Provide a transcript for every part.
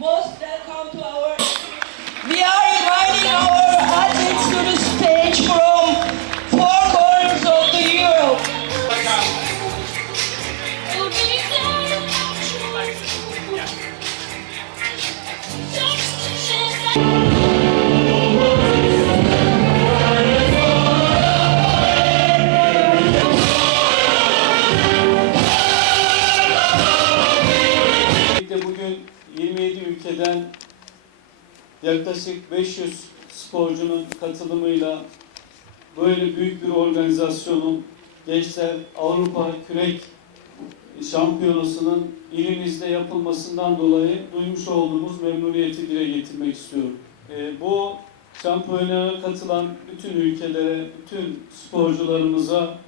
most welcome to our. We are inviting our athletes to the stage from four corners of the Europe. Thank you. Yaklaşık 500 sporcunun katılımıyla böyle büyük bir organizasyonun Gençler Avrupa Kürek Şampiyonası'nın ilimizde yapılmasından dolayı duymuş olduğumuz memnuniyeti dile getirmek istiyorum. Ee, bu şampiyonaya katılan bütün ülkelere, bütün sporcularımıza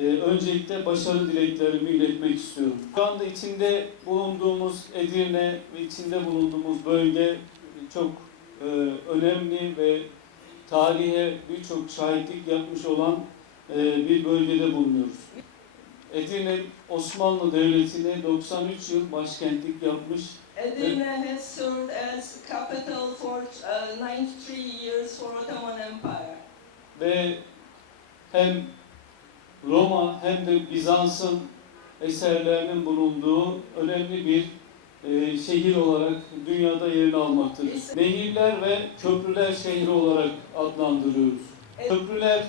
e, öncelikle başarı dileklerimi iletmek istiyorum. Şu anda içinde bulunduğumuz Edirne ve içinde bulunduğumuz bölge çok e, önemli ve tarihe birçok şahitlik yapmış olan e, bir bölgede bulunuyoruz. Edirne Osmanlı Devleti'ne 93 yıl başkentlik yapmış Edirne has served as capital for uh, 93 years for Ottoman Empire. ve hem Roma hem de Bizans'ın eserlerinin bulunduğu önemli bir e, şehir olarak dünyada yerini almaktadır. Nehirler ve köprüler şehri olarak adlandırıyoruz. Köprüler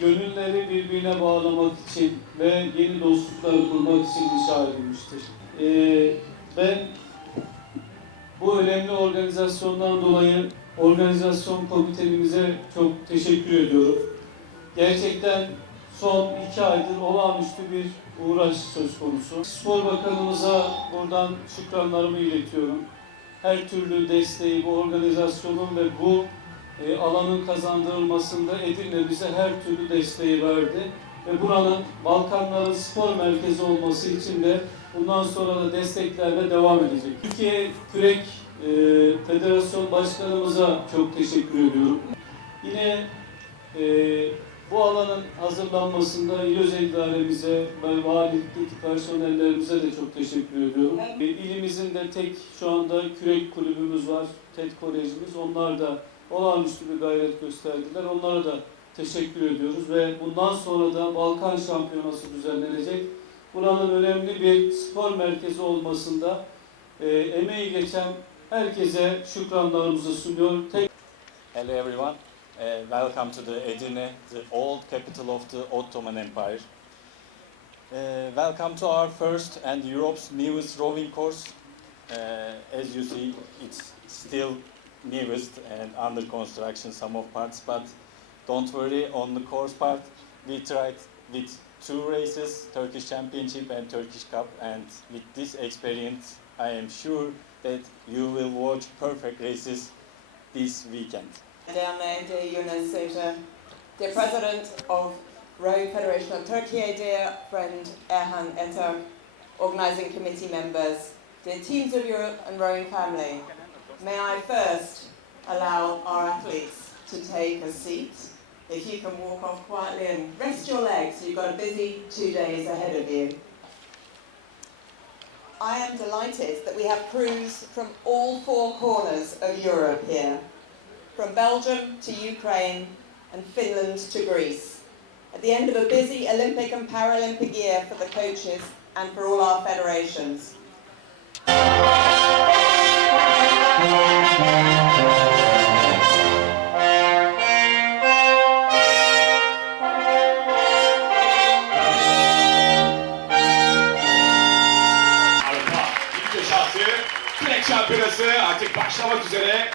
gönülleri birbirine bağlamak için ve yeni dostluklar kurmak için inşa edilmiştir. E, ben bu önemli organizasyondan dolayı organizasyon komitemize çok teşekkür ediyorum. Gerçekten son iki aydır olağanüstü bir uğraş söz konusu. Spor Bakanımıza buradan şükranlarımı iletiyorum. Her türlü desteği bu organizasyonun ve bu e, alanın kazandırılmasında Edirne bize her türlü desteği verdi. Ve buranın Balkanların spor merkezi olması için de bundan sonra da desteklerle devam edecek. Türkiye Kürek e, Federasyon Başkanımıza çok teşekkür ediyorum. Yine e, bu alanın hazırlanmasında İl Özel İdaremize ve valilikteki personellerimize de çok teşekkür ediyorum. E, İlimizin de tek şu anda kürek kulübümüz var, TED Kolejimiz. Onlar da olağanüstü bir gayret gösterdiler. Onlara da teşekkür ediyoruz ve bundan sonra da Balkan Şampiyonası düzenlenecek. Buranın önemli bir spor merkezi olmasında e, emeği geçen herkese şükranlarımızı sunuyor. Tek Hello everyone, uh, welcome to the Edirne, the old capital of the Ottoman Empire. Uh, welcome to our first and Europe's newest rowing course. Uh, as you see, it's still newest and under construction some of parts, but don't worry, on the course part, we tried with two races, Turkish Championship and Turkish Cup, and with this experience, I am sure that you will watch perfect races this weekend. There, dear Yunus Sota, dear President of Rowing Federation of Turkey, dear friend Erhan Eter, organising committee members, dear teams of Europe and rowing family, may I first allow our athletes to take a seat. If you can walk off quietly and rest your legs, you've got a busy two days ahead of you. I am delighted that we have crews from all four corners of Europe here from Belgium to Ukraine and Finland to Greece. At the end of a busy Olympic and Paralympic year for the coaches and for all our federations. Şampiyonası artık başlamak üzere.